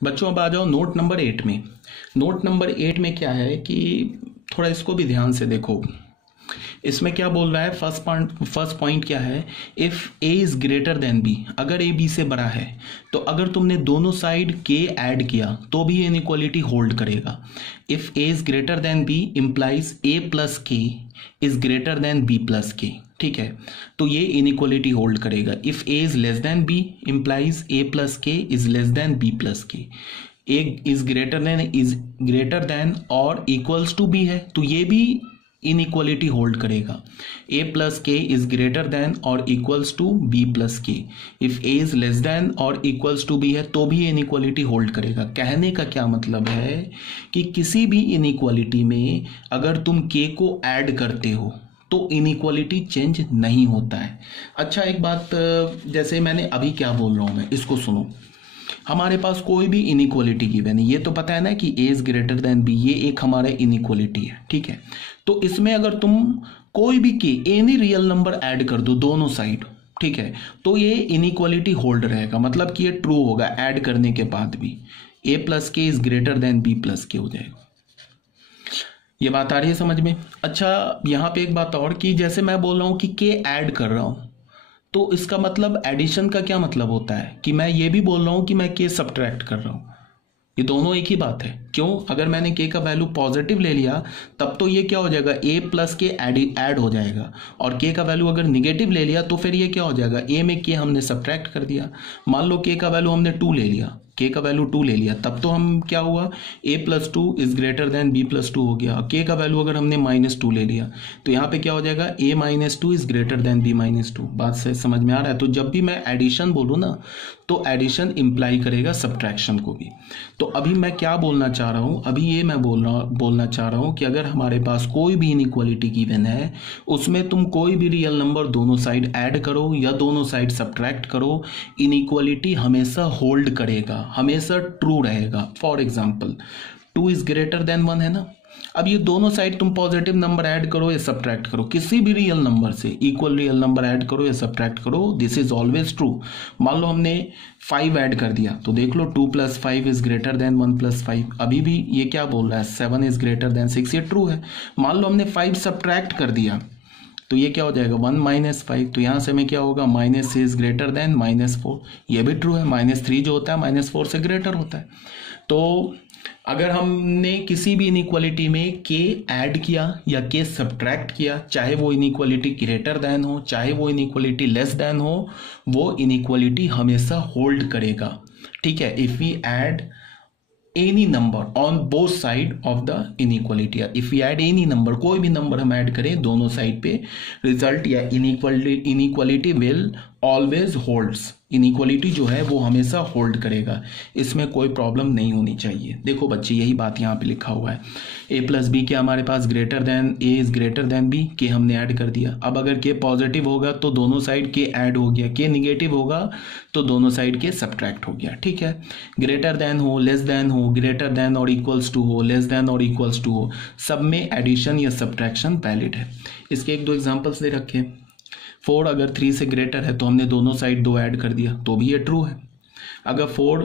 बच्चों अब आ जाओ नोट नंबर 8 में। नोट नंबर 8 में क्या है कि थोड़ा इसको भी ध्यान से देखो। इसमें क्या बोल रहा है, फर्स्ट पॉइंट क्या है, if A is greater than B, अगर ए बी से बड़ा है तो अगर तुमने दोनों साइड के ऐड किया तो भी इनइक्वालिटी होल्ड करेगा। If A is greater than B implies A plus K is greater than B plus K, ठीक है, तो ये इनइक्वालिटी होल्ड करेगा। If A is less than B implies A plus K is less than B plus K. A is greater than और equals to B है तो ये भी इनइक्वालिटी होल्ड करेगा। A plus K is greater than और equals to B plus के। If A is less then और equals to B है तो भी इनइक्वालिटी होल्ड करेगा। कहने का क्या मतलब है कि किसी भी इनइक्वालिटी में अगर तुम के को ऐड करते हो तो इनइक्वालिटी चेंज नहीं होता है। अच्छा एक बात, जैसे मैंने अभी क्या बोल रहा हूं मैं, इसको सुनो। हमारे पास कोई भी इनइक्वालिटी गिवन है, ये तो पता है ना कि ए इज ग्रेटर देन बी, ये एक हमारा इनइक्वालिटी है, ठीक है। तो इसमें अगर तुम कोई भी के एनी रियल नंबर ऐड कर दो दोनों साइड, ठीक है, तो ये इनइक्वालिटी होल्ड रहेगा, मतलब कि ये ट्रू होगा ऐड करने के बाद भी। A plus K is greater than B plus K हो जाएगा। ये बात आ रही है समझ में? अच्छा यहाँ पे एक बात और कि जैसे मैं बोल रहा हूँ कि के ऐड कर रहा हूँ तो इसका मतलब एडिशन का क्या मतलब होता है कि मैं ये भी बोल रहा हूँ कि मैं के सब्ट्रैक्ट कर रहा हूँ। ये दोनों एक ही बात है। क्यों? अगर मैंने के का वैल्यू पॉजिटिव ले लिया तब तो ये क्या हो जाएगा, ए प्लस के ऐड हो जाएगा, और के का वैल्यू अगर निगेटिव ले लिया तो फिर ये क्या हो जाएगा, ए में के हमने सब्ट्रैक्ट कर दिया। मान लो के का वैल्यू हमने 2 ले लिया, के का वैल्यू 2 ले लिया, तब तो हम क्या हुआ, A plus 2 is greater than B plus 2 हो गया। के का वैल्यू अगर हमने -2 ले लिया तो यहाँ पे क्या हो जाएगा, ए -2 इज ग्रेटर देन बी -2। बात से समझ में आ रहा है? तो जब भी मैं एडिशन बोलूँ ना तो एडिशन इंप्लाई करेगा सब्ट्रैक्शन को भी। तो अभी मैं क्या बोलना चाह रहा हूँ, अभी ये मैं बोलना चाह रहा हूँ कि अगर हमारे पास कोई भी इनइक्वालिटी गिवन है उसमें तुम कोई भी रियल नंबर दोनों साइड ऐड करो या दोनों साइड सब्ट्रैक्ट करो, इनइक्वालिटी हमेशा होल्ड करेगा, हमेशा ट्रू रहेगा। For example 2 is greater then 1 है ना, अब ये दोनों साइड तुम पॉजिटिव नंबर ऐड करो या सब्ट्रैक्ट करो, किसी भी रियल नंबर से इक्वल रियल नंबर ऐड करो या सब्ट्रैक्ट करो, दिस इज ऑलवेज ट्रू। मान लो हमने 5 ऐड कर दिया तो देख लो 2 + 5 इज ग्रेटर देन 1 + 5, अभी भी ये क्या बोल रहा है, 7 इज ग्रेटर देन 6, ये ट्रू है। मान लो हमने 5 सब्ट्रैक्ट कर दिया तो ये क्या हो जाएगा, 1 - 5, तो यहाँ से में क्या होगा, -6 इज ग्रेटर देन -4, ये भी ट्रू है। -3 जो होता है -4 से ग्रेटर होता है। तो अगर हमने किसी भी इनइक्वालिटी में के ऐड किया या के सब्ट्रैक्ट किया, चाहे वो इनइक्वालिटी ग्रेटर देन हो चाहे वो इनइक्वालिटी लेस देन हो, वो इनइक्वालिटी हमेशा होल्ड करेगा, ठीक है। If we add any number on both side of the inequality, if we add any number, कोई भी नंबर हम ऐड करें दोनों साइड पे, रिजल्ट या inequality will always holds, inequality जो है वो हमेशा होल्ड करेगा, इसमें कोई प्रॉब्लम नहीं होनी चाहिए। देखो बच्चे यही बात यहाँ पे लिखा हुआ है, ए प्लस बी के हमारे पास greater than, A is greater than B, के हमने ऐड कर दिया। अब अगर के पॉजिटिव होगा तो दोनों साइड के ऐड हो गया, के निगेटिव होगा तो दोनों साइड के सब्ट्रैक्ट हो गया, ठीक है। ग्रेटर देन हो, लेस देन हो, ग्रेटर देन और इक्वल्स टू हो, लेस देन और इक्वल्स टू हो, सब में एडिशन या सब्ट्रैक्शन वैलिड है। इसके 1-2 एग्जाम्पल्स दे रखे। 4 अगर 3 से ग्रेटर है तो हमने दोनों साइड 2 ऐड कर दिया तो भी ये ट्रू है। अगर 4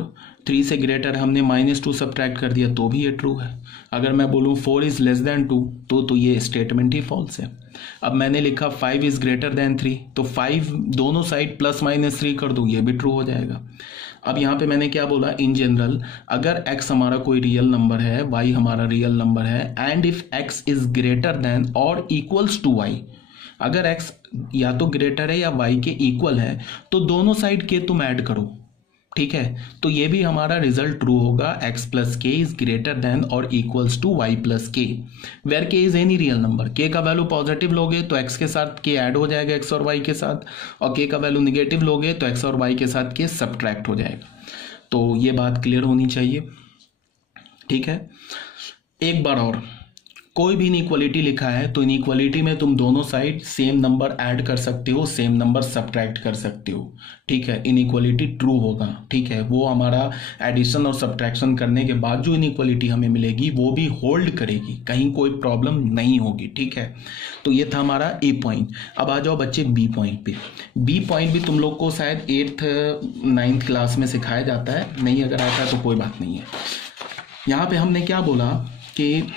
3 से ग्रेटर है हमने -2 सब्ट्रैक्ट कर दिया तो भी ये ट्रू है। अगर मैं बोलूँ 4 इज लेस देन 2 तो ये स्टेटमेंट ही फॉल्स है। अब मैंने लिखा 5 इज ग्रेटर देन 3 तो 5 दोनों साइड +-3 कर दो, ये भी ट्रू हो जाएगा। अब यहाँ पे मैंने क्या बोला, इन जनरल अगर x हमारा कोई रियल नंबर है, y हमारा रियल नंबर है, and if x is greater than और इक्वल्स टू y, अगर x या तो ग्रेटर है या y के इक्वल है तो दोनों साइड के तुम ऐड करो, ठीक है। तो ये भी हमारा रिजल्ट ट्रू होगा, x + k is greater than और equals to y + k, where k is any real number. k का वैल्यू पॉजिटिव लोगे तो x के साथ k ऐड हो जाएगा x और y के साथ, और k का वैल्यू निगेटिव लोगे तो x और y के साथ k सब्ट्रैक्ट हो जाएगा। तो ये बात क्लियर होनी चाहिए, ठीक है। एक बार और कोई भी इनइक्वालिटी लिखा है तो इनइक्वालिटी में तुम दोनों साइड सेम नंबर ऐड कर सकते हो, सेम नंबर सब्ट्रैक्ट कर सकते हो, ठीक है। इनइक्वालिटी ट्रू होगा, ठीक है। वो हमारा एडिशन और सब्ट्रैक्शन करने के बाद जो इनइक्वालिटी हमें मिलेगी वो भी होल्ड करेगी, कहीं कोई प्रॉब्लम नहीं होगी, ठीक है। तो ये था हमारा ए पॉइंट। अब आ जाओ बच्चे बी पॉइंट पे। बी पॉइंट भी तुम लोग को शायद 8th 9th क्लास में सिखाया जाता है, नहीं अगर आता है तो कोई बात नहीं है। यहाँ पे हमने क्या बोला कि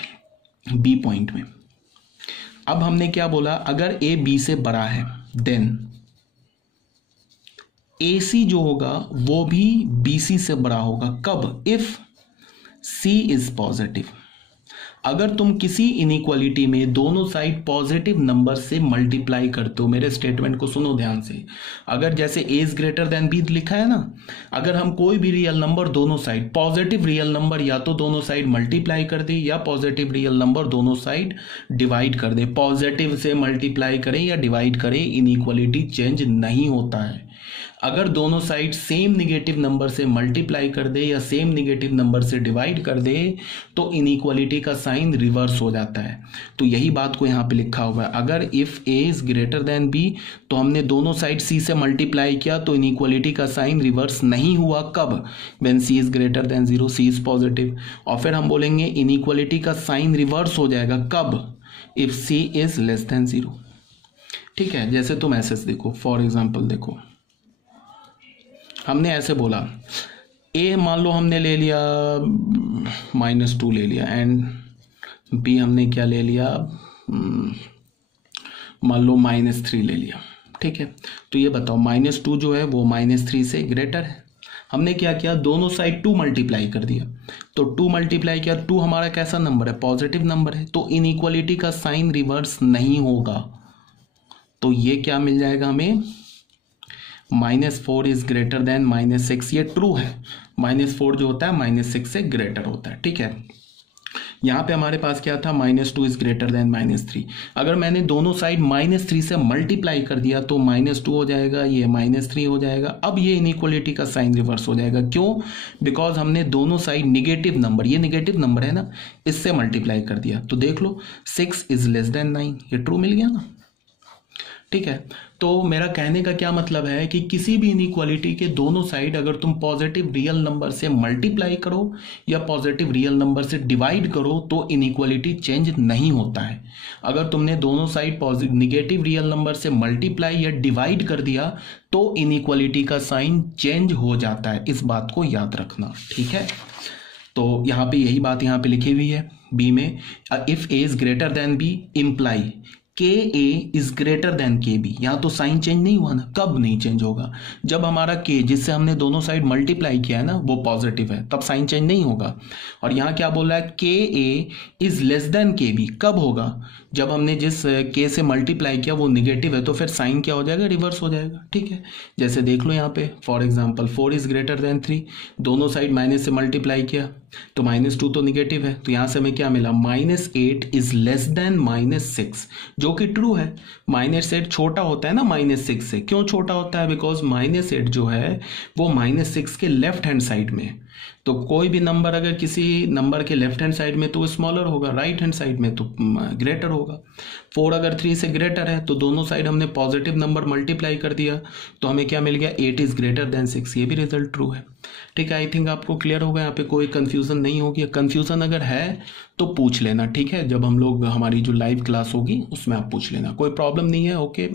बी पॉइंट में अब हमने क्या बोला, अगर ए बी से बड़ा है देन ए सी जो होगा वो भी बी सी से बड़ा होगा। कब? If C is positive. अगर तुम किसी इनइक्वालिटी में दोनों साइड पॉजिटिव नंबर से मल्टीप्लाई करते हो, मेरे स्टेटमेंट को सुनो ध्यान से। अगर जैसे ए इज ग्रेटर देन बी लिखा है ना, अगर हम कोई भी रियल नंबर दोनों साइड पॉजिटिव रियल नंबर या तो दोनों साइड मल्टीप्लाई कर दे या पॉजिटिव रियल नंबर दोनों साइड डिवाइड कर दे, पॉजिटिव से मल्टीप्लाई करें या डिवाइड करें, इनइक्वालिटी चेंज नहीं होता है। अगर दोनों साइड सेम निगेटिव नंबर से मल्टीप्लाई कर दे या सेम निगेटिव नंबर से डिवाइड कर दे तो इनइक्वालिटी का साइन रिवर्स हो जाता है। तो यही बात को यहाँ पे लिखा हुआ है। अगर if A is greater than B तो हमने दोनों साइड सी से मल्टीप्लाई किया तो इनइक्वालिटी का साइन रिवर्स नहीं हुआ। कब? When C is greater than 0, C is positive. और फिर हम बोलेंगे इनइक्वालिटी का साइन रिवर्स हो जाएगा। कब? If C is less than 0, ठीक है। जैसे तुम ऐसे देखो, फॉर एग्जाम्पल देखो, हमने ऐसे बोला ए मान लो हमने ले लिया -2 ले लिया एंड बी हमने क्या ले लिया, मान लो -3 ले लिया, ठीक है। तो ये बताओ -2 जो है वो -3 से ग्रेटर है। हमने क्या किया, दोनों साइड 2 मल्टीप्लाई कर दिया। तो 2 मल्टीप्लाई किया, 2 हमारा कैसा नंबर है? पॉजिटिव नंबर है। तो इनइक्वालिटी का साइन रिवर्स नहीं होगा। तो ये क्या मिल जाएगा हमें, -4 इज ग्रेटर देन -6। ये ट्रू है, -4 जो होता है -6 से ग्रेटर होता है, ठीक है। यहाँ पे हमारे पास क्या था, -2 इज ग्रेटर देन -3। अगर मैंने दोनों साइड -3 से मल्टीप्लाई कर दिया तो -2 हो जाएगा, ये -3 हो जाएगा। अब ये इनइक्वालिटी का साइन रिवर्स हो जाएगा। क्यों? बिकॉज हमने दोनों साइड निगेटिव नंबर, ये निगेटिव नंबर है ना, इससे मल्टीप्लाई कर दिया। तो देख लो 6 इज लेस देन 9, ये ट्रू मिल गया ना, ठीक है। तो मेरा कहने का क्या मतलब है कि किसी भी इनइक्वालिटी के दोनों साइड अगर तुम पॉजिटिव रियल नंबर से मल्टीप्लाई करो या पॉजिटिव रियल नंबर से डिवाइड करो तो इनइक्वालिटी चेंज नहीं होता है। अगर तुमने दोनों side positive negative real number से मल्टीप्लाई या डिवाइड कर दिया तो इनइक्वालिटी का साइन चेंज हो जाता है। इस बात को याद रखना, ठीक है। तो यहाँ पे यही बात यहाँ पे लिखी हुई है बी में, if A is greater than B imply K A is greater than K B. यहाँ तो साइन चेंज नहीं हुआ ना। कब नहीं चेंज होगा? जब हमारा के जिससे हमने दोनों साइड मल्टीप्लाई किया है ना वो पॉजिटिव है, तब साइन चेंज नहीं होगा। और यहाँ क्या बोल रहा है, के A is less then K B. कब होगा? जब हमने जिस के से मल्टीप्लाई किया वो निगेटिव है तो फिर साइन क्या हो जाएगा, रिवर्स हो जाएगा, ठीक है। जैसे देख लो यहाँ पे for example 4 is greater then 3, दोनों साइड माइनस से मल्टीप्लाई किया तो -2 तो निगेटिव है, तो यहाँ से हमें क्या मिला, -8 इज लेस देन -6, जो कि ट्रू है। -8 छोटा होता है ना -6 से। क्यों छोटा होता है? बिकॉज -8 जो है वो -6 के लेफ्ट हैंड साइड में है। तो कोई भी नंबर अगर किसी नंबर के लेफ्ट हैंड साइड में तो स्मॉलर होगा, राइट हैंड साइड में तो ग्रेटर होगा। 4 अगर 3 से ग्रेटर है तो दोनों साइड हमने पॉजिटिव नंबर मल्टीप्लाई कर दिया तो हमें क्या मिल गया, 8 इज ग्रेटर देन 6। ये भी रिजल्ट ट्रू है, ठीक है। आई थिंक आपको क्लियर होगा, यहाँ पे कोई कंफ्यूजन नहीं होगी। कंफ्यूजन अगर है तो पूछ लेना, ठीक है। जब हम लोग हमारी जो लाइव क्लास होगी उसमें आप पूछ लेना, कोई प्रॉब्लम नहीं है, ओके।